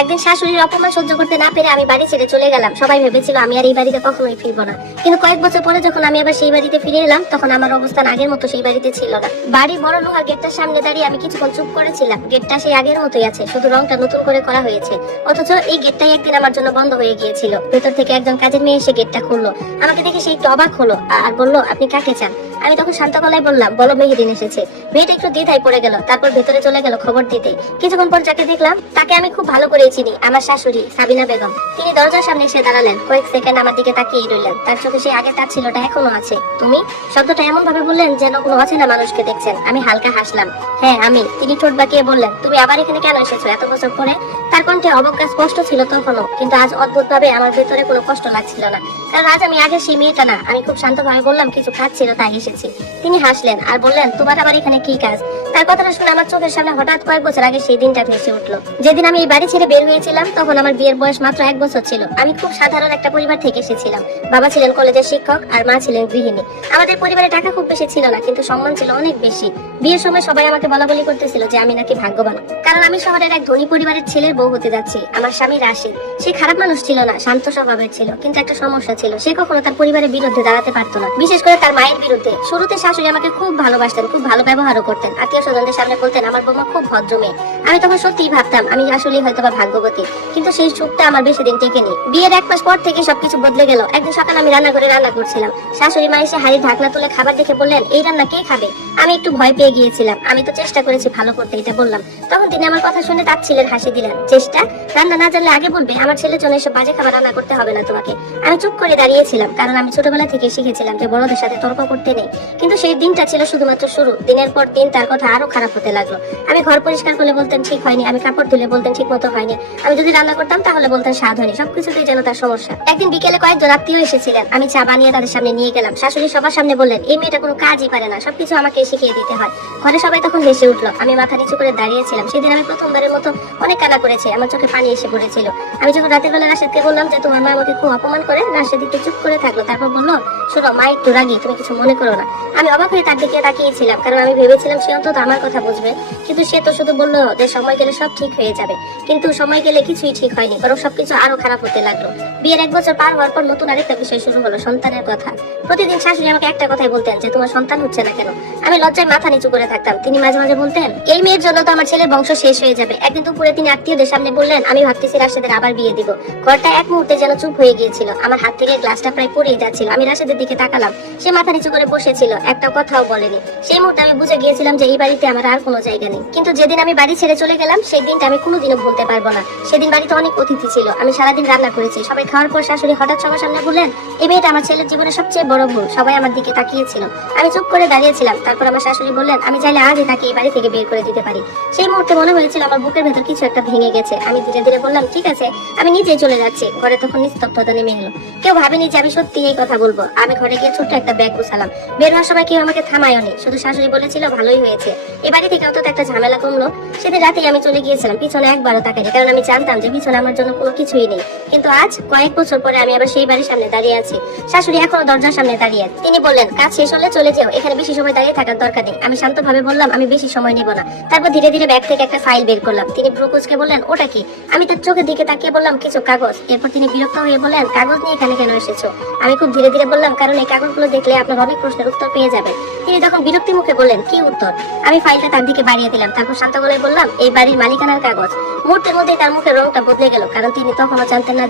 একদিন শাশুড়ির অপমান সহ্য করতে না পেরে আমি বাড়ি ছেড়ে চলে গেলাম। সবাই ভেবেছিল আমি আর এই বাড়িতে কখনোই ফিরবো না, কিন্তু কয়েক বছর পরে যখন আমি আবার সেই বাড়িতে ফিরে এলাম তখন আমার অবস্থান আগের মতো সেই বাড়িতে ছিল না। বাড়ি বড় লোহার গেটটার সামনে দাঁড়িয়ে আমি কিছুক্ষণ চুপ করেছিলাম। গেটটা সেই আগের মতোই আছে, শুধু রংটা নতুন করে করা হয়েছে। অথচ এই গেটটাই একদিন আমার জন্য বন্ধ হয়ে গিয়েছিল। ভেতর থেকে একজন কাজের মেয়ে এসে গেটটা খুললো। আমাকে দেখে সে একটু অবাক হলো আর বললো, আপনি কাকে চান? আমি তখন শান্ত গলায় বললাম, বলো মেহেদিন এসেছে। মেয়েটা একটু দ্বিধায় পড়ে গেল, তারপর ভেতরে চলে গেল খবর দিতে। কিছুক্ষণ পর যাকে দেখলাম তাকে আমি খুব ভালো করেই চিনি, আমার শাশুড়ি সাবিনা বেগম। তিনি দরজার সামনে এসে দাঁড়ালেন, কয়েক সেকেন্ড আমার দিকে তাকিয়ে রইলেন। তার চোখে সেই আগের তার ছিলটা এখনো আছে। তুমি? শব্দটা এমন ভাবে বললেন যেন কোনো অচেনা মানুষকে দেখছেন। আমি হালকা হাসলাম, হ্যাঁ আমি। তিনি ঠোঁট বাঁকিয়ে বললেন, তুমি আবার এখানে কেন এসেছো এত বছর পরে? তার কণ্ঠে অবজ্ঞা স্পষ্ট ছিল তখনও, কিন্তু আজ অদ্ভুত ভাবে আমার ভেতরে কোনো কষ্ট লাগছিল না, কারণ আজ আমি আগের সেই মেয়েটা না। আমি খুব শান্তভাবে বললাম, কিছু কাজ ছিল তাই এসেছি। তিনি হাসলেন আর বললেন, তোমার আবার এখানে কি কাজ? তার কথাটা শুনে আমার চোখের সামনে হঠাৎ কয়েক বছর আগে সেই দিনটা ভেসে উঠলো, যেদিন আমি এই বাড়ি ছেড়ে বের হয়েছিলাম। তখন আমার বিয়ের বয়স মাত্র 1 বছর ছিল। আমি খুব সাধারণ একটা পরিবার থেকে এসেছিলাম। বাবা ছিলেন কলেজের শিক্ষক আর মা ছিলেন গৃহিণী। আমাদের পরিবারে টাকা খুব বেশি ছিল না, কিন্তু সম্মান ছিল অনেক বেশি। বিয়ের সময় সবাই আমাকে বলা বলি করতেছিল যে আমি নাকি ভাগ্যবান, কারণ আমি শহরের এক ধনী পরিবারের ছেলের বউ হতে যাচ্ছি। আমার স্বামী রাশিদ, সে খারাপ মানুষ ছিল না, শান্ত স্বভাবের ছিল, কিন্তু একটা সমস্যা ছিল, সে কখনো তার পরিবারের বিরুদ্ধে দাঁড়াতে পারতো না, বিশেষ করে তার মায়ের বিরুদ্ধে। শুরুতে শাশুড়ি আমাকে খুব ভালোবাসতেন, খুব ভালো ব্যবহারও করতেন। আত্মীয় স্বজনদের সামনে বলতেন আমার বৌমা খুব ভদ্র মেয়ে। আমি তখন সত্যিই ভাবতাম আমি আসলেই হয়তো বা ভাগ্যবতী, কিন্তু সেই সুখটা আমার বেশি দিন টেকেনি। বিয়ের 1 মাস পর থেকে সবকিছু বদলে গেল। একদিন সকালে আমি রান্না করছিলাম। শাশুড়ি মা এসে হাড়ির ঢাকনা তুলে খাবার দেখে বললেন, এই রান্না কে খাবে? আমি একটু ভয় পেয়ে গিয়েছিলাম। আমি তো চেষ্টা করেছি ভালো করতে, এটা বললাম। তখন তিনি আমার কথা শুনে তাচ্ছিলেন, হাসি দিলেন। চেষ্টা? রান্না না জানলে আগে বলবে, আমার ছেলের জন্য এসব বাজে খাবার রান্না করতে হবে না তোমাকে। আমি চুপ করে দাঁড়িয়েছিলাম, কারণ আমি ছোটবেলা থেকে শিখেছিলাম যে বড়দের সাথে তর্ক করতে নেই। কিন্তু সেই দিনটা ছিল শুধুমাত্র শুরু। দিনের পর দিন তার কথা আরো খারাপ হতে লাগলো। আমি ঘর পরিষ্কার করলে বলতেন ঠিক হয়নি, আমি কাপড় ধুলে বলতেন ঠিক মতো হয়নি, আমি যদি রান্না করতাম তাহলে বলতেন স্বাদ হয়নি। সবকিছুতেই যেন তার সমস্যা। একদিন বিকেলে কয়েকজন আত্মীয় এসেছিলেন। আমি চা বানিয়ে তাদের সামনে নিয়ে গেলাম। শাশুড়ি সবার সামনে বললেন, এই মেয়েটা কোনো কাজই পারে না, সবকিছু আমাকে শিখিয়ে দিতে হয়। ঘরে সবাই তখন হেসে উঠলো। আমি মাথা নিচু করে দাঁড়িয়েছিলাম। সেদিন আমি প্রথমবারের মতো অনেক কান্না করেছি। আমার চোখে পানি এসে পড়েছিল। আমি যখন রাতের বেলা রাশেদকে বললাম যে তোমার মা আমাকে খুব অপমান করে, রাশেদ একটু চুপ করে থাকলো। তারপর বললো, শোনো মা একটু রাগী, তুমি কিছু মনে করো না। আমি অবাক হয়ে তার দিকে তাকিয়েছিলাম, কারণ আমি ভেবেছিলাম সে অন্তত আমার কথা বুঝবে, কিন্তু সে তো শুধু বললো যে সময় গেলে সব ঠিক হয়ে যাবে। কিন্তু সময় গেলে কিছুই ঠিক হয়নি, বরং সবকিছু আরো খারাপ হতে লাগলো। বিয়ের 1 বছর পার হওয়ার পর নতুন আরেকটা বিষয় শুরু হলো, সন্তানের কথা। প্রতিদিন শাশুড়ি আমাকে একটা কথাই বলতেন যে তোমার সন্তান হচ্ছে না কেন? আমি লজ্জায় মাথা নিচু করে থাকতাম। তিনি মাঝে মাঝে বলতেন, এই মেয়ের জন্য তো আমার ছেলের বংশ শেষ হয়ে যাবে। একদিন দুপুরে তিনি আত্মীয়দের সামনে বললেন, আমি ভাবতেছি রাশেদের আবার বিয়ে দিব। ঘরটা এক মুহূর্তে যেন চুপ হয়ে গিয়েছিল। আমার হাত থেকে গ্লাসটা প্রায় পড়েই যাচ্ছিল। আমি রাশেদের দিকে তাকালাম। সে মাথা নিচু করে বসেছিল, একটা কথাও বলেনি। সেই মুহূর্তে আমি বুঝে গিয়েছিলাম যে এই বাড়িতে আমার আর কোনো জায়গা নেই। কিন্তু যেদিন আমি বাড়ি ছেড়ে চলে গেলাম সেই দিনটা আমি কোনোদিনও ভুলতে পারবো না। সেদিন বাড়িতে অনেক অতিথি ছিল। আমি সারাদিন রান্না করেছি। সবাই খাওয়ার পর শাশুড়ি হঠাৎ সবার সামনে বললেন, এই মেয়েটা আমার ছেলের জীবনের সবচেয়ে বড় ভুল। সবাই আমার দিকে তাকিয়েছিল। আমি চুপ করে দাঁড়িয়েছিলাম। তারপর আমার শাশুড়ি বললেন, আমি চাইলে আজই তাকে এই বাড়ি থেকে বের করে দিতে পারি। সেই মুহূর্তে মনে হয়েছিল আমার বুকের ভেতর কিছু একটা ভেঙে গেছে। আমি ধীরে ধীরে বললাম, ঠিক আছে, আমি নিজেই চলে যাচ্ছি। ঘরে তখন নিস্তব্ধতা নেমে এলো। কেউ ভাবেনি যে আমি সত্যি এই কথা বলবো। আমি ঘরে গিয়ে ছোট্ট একটা ব্যাগ গুছালাম। বের হওয়ার সময় কেউ আমাকে থামায়নি, শুধু শাশুড়ি বলেছিল, ভালোই হয়েছে, এই বাড়ি থেকে অন্তত একটা ঝামেলা কমলো। সেদিন রাতেই আমি চলে গিয়েছিলাম, পিছনে একবারও তাকাইনি, কারণ আমি জানতাম যে পিছনে আমার জন্য কোনো কিছুই নেই। কিন্তু আজ কয়েক বছর পরে আমি আবার সেই বাড়ির সামনে দাঁড়িয়ে আছি। শাশুড়ি এখনো দরজার সামনে দাঁড়িয়ে। তিনি বললেন, কাজ শেষ হলে চলে যাও, এখানে বেশি সময় দাঁড়িয়ে থাকার দরকার নেই। আমি শান্তভাবে বললাম, আমি বেশি সময় নেব না। তারপর ধীরে ধীরে ব্যাগ থেকে একটা ফাইল বের করলাম। তিনি ভ্রু কুঁচকে বললেন, ওটা কি? আমি তার চোখের দিকে তাকিয়ে বললাম, কিছু কাগজ। এরপর তিনি বিরক্ত হয়ে বললেন, কাগজ নিয়ে এখানে কেন এসেছো? আমি খুব ধীরে ধীরে বললাম, কারণ এই কাগজগুলো দেখলে আপনার অনেক প্রশ্নের উত্তর পেয়ে যাবেন। তিনি তখন বিরক্তি মুখে বললেন, কি উত্তর? আমি ফাইলটা তার দিকে বাড়িয়ে দিলাম। তারপর শান্ত গলায় বললাম, এই বাড়ির মালিকানার কাগজ। মুহূর্তের মধ্যে তার মুখের রংটা বদলে গেল, কারণ তিনি তখনও জানতেন না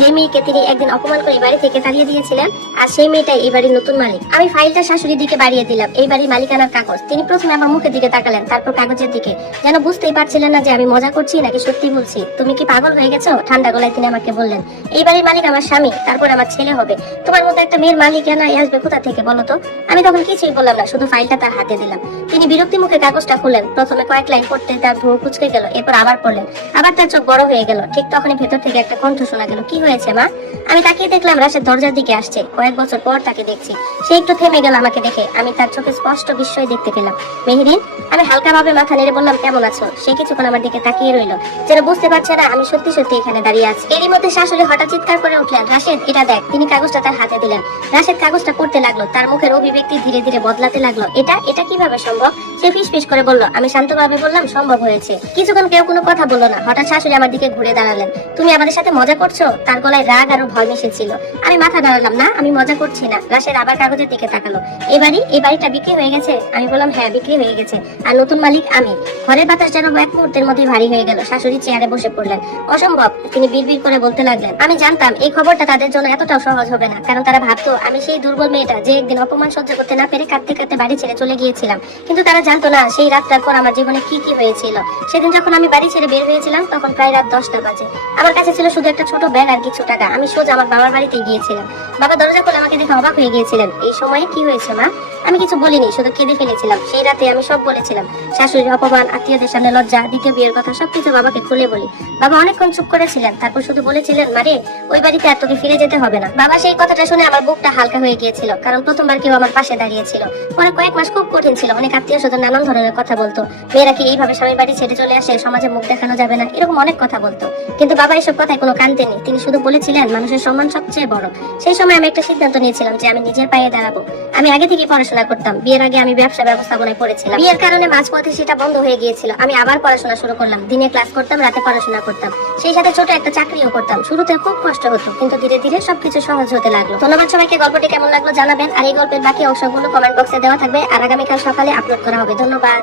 যে মেয়েকে তিনি একদিন অপমান করে বাড়ি থেকে তাড়িয়ে দিয়েছিলেন, আর সেই মেয়েটাই এই বাড়ির নতুন মালিক। আমি ফাইলটা শাশুড়ির দিকে বাড়িয়ে দিলাম, এই বাড়ির মালিকানার কাগজ। তিনি প্রথমে আমার মুখের দিকে তাকালেন, তারপর কাগজের দিকে, যেন বুঝতেই পারছিলেন না যে আমি মজা করছি নাকি সত্যি বলছি। তুমি কি পাগল হয়ে গেছো? ঠান্ডা গলায় তিনি আমাকে বললেন, এই বাড়ির মালিক আমার স্বামী, তারপর আমার ছেলে হবে। তোমার মতো একটা মেয়ের মালিকানা আসবে কোথা থেকে বলো তো? আমি তখন কিছুই বললাম না, শুধু ফাইলটা তার হাতে দিলাম। তিনি বিরক্তি মুখে কাগজটা খুললেন। প্রথমে কয়েক লাইন পড়তে তার ভ্রু কুঁচকে গেল, এরপর আবার পড়লেন। আবার তার চোখ বড় হয়ে গেল। ঠিক তখনই ভেতর থেকে একটা কণ্ঠ শোনা গেল, কি হয়েছে মা? আমি তাকিয়ে দেখলাম রাশেদ দরজার দিকে আসছে। কয়েক বছর পর তাকে দেখছি। সে একটু থেমে গেল আমাকে দেখে। আমি তার চোখে স্পষ্ট বিস্ময় দেখতে পেলাম। মেহেরিন? আমি হালকাভাবে মাথা নেড়ে বললাম, কেমন আছো? সে কিছুক্ষণ আমার দিকে তাকিয়ে রইল, যেন বুঝতে পারছে না আমি সত্যি সত্যি এখানে দাঁড়িয়ে আছি। এরই মধ্যে শাশুড়ি হঠাৎ চিৎকার করে উঠলেন, রাশেদ এটা দেখ। তিনি কাগজটা তার হাতে দিলেন। রাশেদ কাগজটা পড়তে লাগলো। তার মুখের অভিব্যক্তি ধীরে ধীরে বদলাতে বদলাতে লাগলো। এটা এটা কিভাবে সম্ভব? সে ফিসফিস করে বলল। আমি শান্তভাবে বললাম, সম্ভব হয়েছে। কিছুক্ষণ কেউ কোনো কথা বললো না। হঠাৎ শাশুড়ি আমার দিকে ঘুরে দাঁড়ালেন। তুমি আমাদের সাথে মজা করছো? তার গলায় রাগ আর ভয় মিশেছিল। আমি মাথা নাড়ালাম, না আমি মজা করছি না। রাশেদ আবার কাগজের দিকে তাকালো। এই বাড়িটা বিক্রি হয়ে গেছে? আমি বললাম, হ্যাঁ বিক্রি হয়ে গেছে, আর নতুন মালিক আমি। ঘরের বাতাস যেন এক মুহূর্তের মধ্যে ভারী হয়ে গেল। শাশুড়ি চেয়ারে বসে পড়লেন। অসম্ভব, তিনি বিড়বিড় করে বলতে লাগলেন। আমি জানতাম এই খবরটা তাদের জন্য এতটাও সহজ হবে না, কারণ তারা ভাবতো আমি সেই দুর্বল মেয়েটা যে একদিন অপমান সহ্য করতে না পেরে কাঁদতে কাঁদতে বাড়ি ছেড়ে চলে গিয়েছিলাম। কিন্তু তারা জানতো না সেই রাতটার পর আমার জীবনে কি কি হয়েছিল। সেদিন যখন আমি বাড়ি ছেড়ে বের হয়েছিলাম তখন প্রায় রাত 10টা বাজে। আমার কাছে ছিল শুধু একটা ছোট ব্যাগ আর কিছু টাকা। আমি সোজা আমার বাবার বাড়িতে গিয়েছিলাম। বাবা দরজা খুলে আমাকে দেখে অবাক হয়ে গিয়েছিলেন। এই সময়ে কি হয়েছে মা? আমি কিছু বলিনি, শুধু কেঁদে ফেলেছিলাম। সেই রাতে আমি সব বলেছিলাম, শাশুড়ির অপমান, আত্মীয়দের সামনে লজ্জা, দ্বিতীয় বিয়ের কথা, সবকিছু বাবাকে খুলে বলি। বাবা অনেকক্ষণ চুপ করেছিলেন, তারপর শুধু বলেছিলেন, মারে ওই বাড়িতে আর তোকে ফিরে যেতে হবে না। বাবা সেই কথাটা শুনে আমার বুকটা হালকা হয়ে গিয়েছিল, কারণ প্রথমবার কেউ আমার পাশে দাঁড়িয়েছিল। পরে কয়েক মাস খুব কঠিন ছিল। অনেক আত্মীয় স্বজন নানান ধরনের কথা বলতো। মেয়েরা কি এইভাবে স্বামীর বাড়ি ছেড়ে চলে আসে? সমাজে মুখ দেখানো যাবে না, এরকম অনেক কথা বলতো। কিন্তু বাবা এসব কথায় কোনো কান দেননি। তিনি শুধু বলেছিলেন, মানুষের সম্মান সবচেয়ে বড়। সেই সময় আমি একটা সিদ্ধান্ত নিয়েছিলাম যে আমি নিজের পায়ে দাঁড়াবো। আমি আগে থেকে পড়াশোনা করতাম। বিয়ের আগে আমি ব্যবসা ব্যবস্থাপনায় পড়েছিলাম। বিয়ের কারণে মাঝপথে সেটা বন্ধ হয়ে গিয়েছিল। আমি আবার পড়াশোনা শুরু করলাম। দিনে ক্লাস করতাম, রাতে পড়াশোনা করতাম। সেই সাথে ছোট একটা চাকরিও করতাম। শুরুতে খুব কষ্ট হতো, কিন্তু ধীরে ধীরে সবকিছু সহজ হতে লাগলো। ধন্যবাদ সবাইকে। গল্পটি কেমন লাগলো জানাবেন, আর এই গল্পের বাকি অংশগুলো কমেন্ট বক্সে দেওয়া থাকবে, আর আগামীকাল সকালে আপলোড করা হবে। ধন্যবাদ।